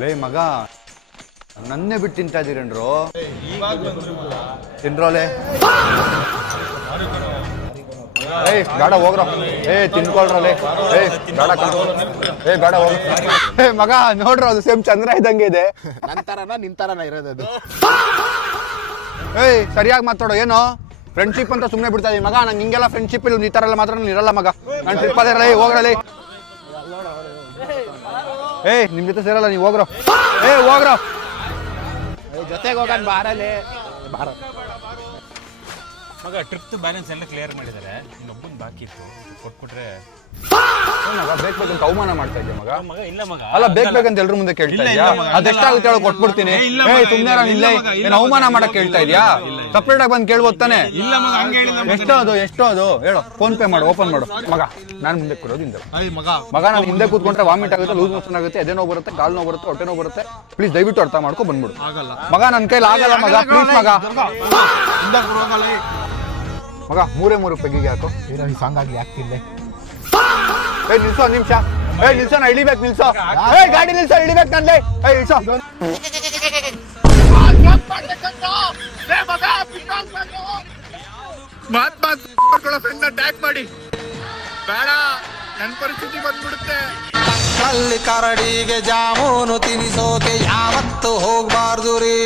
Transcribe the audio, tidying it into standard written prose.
ಲೇ ಮಗ ನನ್ನೇ ಬಿಟ್ಟು ತಿಂತಾ ಇದೀರೇನ್ರು ತಿನ್ರೋಲೆ ಏಯ್ ಬೇಡ ಹೋಗ್ರ ತಿನ್ಕೊಳ್ರಲೆ ಬೇಡ ಬೇಡ ಹೋಗ್ರ ಮಗ ನೋಡ್ರ ಅದು ಸೇಮ್ ಚಂದ್ರ ಇದ್ದಂಗೆ ಇದೆ ನಿಂತರನ ಇರೋದು ಸರಿಯಾಗಿ ಮಾತಾಡೋ ಏನೋ ಫ್ರೆಂಡ್ಶಿಪ್ ಅಂತ ಸುಮ್ಮನೆ ಬಿಡ್ತಾ ಇದೀನಿ ಮಗ ನಂಗೆ ಹಿಂಗೆಲ್ಲ ಫ್ರೆಂಡ್ಶಿಪ್ ಇಲ್ಲ ಈ ತರ ಎಲ್ಲ ಮಾತ್ರ ನಾನು ಇರಲ್ಲ ಮಗ ನಾನು ಟ್ರಿಪ್ ಅದೇ ಹೋಗ್ರಲಿ ನಿಮ್ ಜೊತೆ ಸೇರಲ್ಲ ನೀವು ಹೋಗ್ರೋ ಹೋಗ್ರೋ ಜೊತೆಗೆ ಹೋಗೋಣ ಬಾರಲ್ಲಿ ಬಾರ ಮಗ ಟ್ರಿಪ್ ಬ್ಯಾಲೆನ್ಸ್ ಎಲ್ಲ ಕ್ಲಿಯರ್ ಮಾಡಿದ್ದಾರೆ ಇನ್ನೊಬ್ಬನ ಬಾಕಿ ಇತ್ತು ಕೊಟ್ಬಿಟ್ರೆ ಮಗ ಬೇಕಂತ ಅವಮಾನ ಮಾಡ್ತಾ ಇದ್ದೆ ಮಗ ಮಗ ಇಲ್ಲ ಮಗ ಅಲ್ಲ ಬೇಕಂತ ಎಲ್ರ ಮುಂದೆ ಕೇಳ್ತಾ ಇದ್ಯಾ ಅದೆಷ್ಟಾಗುತ್ತೆ ಹೇಳೋ ಕೊಟ್ಬಿಡ್ತೀನಿ ಸುಮ್ನೆ ಏನ್ ಅವಮಾನ ಮಾಡಕ್ ಕೇಳ್ತಾ ಇದ್ಯಾ ಸಪ್ರೇಟ್ ಆಗಿ ಬಂದು ಕೇಳ್ಬೋದು ತಾನೆ ಇಲ್ಲ ಮಗ ಹಂಗೆ ಎಷ್ಟೋ ಅದು ಹೇಳೋ ಫೋನ್ ಪೇ ಮಾಡು ಓಪನ್ ಮಾಡು ಮಗ ನಾನು ಮುಂದೆ ಕೊಡೋದಿಂದ ಮಗ ನಾನು ಹಿಂದೆ ಕೂತ್ಕೊಂಡ್ರೆ ವಾಮಿಟ್ ಆಗುತ್ತೆ ಲೂಸ್ ಮೋಷನ್ ಆಗುತ್ತೆ ಎದೆ ನೋವು ಬರುತ್ತೆ ಕಾಲು ನೋವು ಬರುತ್ತೆ ಹೊಟ್ಟೆ ನೋವು ಬರುತ್ತೆ ಪ್ಲೀಸ್ ದಯವಿಟ್ಟು ಅರ್ಥ ಮಾಡ್ಕೊ ಬಂದ್ಬಿಡು ಮಗ ನನ್ನ ಕೈಲಿ ಆಗಲ್ಲ ಮಗ ಪ್ಲೀಸ್ ಮಗ ಮೂರೇ ಪೆಗ್ಗಿಗೆ ಹಾಕು ಸಾಂಗ್ ಆಗ್ಲಿ ಆಗ್ತಿಲ್ಲ ನಿಲ್ಸೋ ನಿಮಿಷ ನಿಲ್ಸೋ ನಾ ಇಳಿಬೇಕು ನಿಲ್ಸೋ ಗಾಡಿ ನಿಲ್ಸೋ ಇಳಿಬೇಕು ನನ್ಲೆ ಇಳ್ಸೋ ಟ್ಯಾಗ್ ಮಾಡಿ ಬೇಡ ನನ್ನ ಪರಿಸ್ಥಿತಿ ಬಂದ್ಬಿಡುತ್ತೆ ಕಲ್ಲಿ ಕರಡಿಗೆ ಜಾಮೂನು ತಿನಿಸೋಕೆ ಯಾವತ್ತು ಹೋಗ್ಬಾರ್ದು ರೀ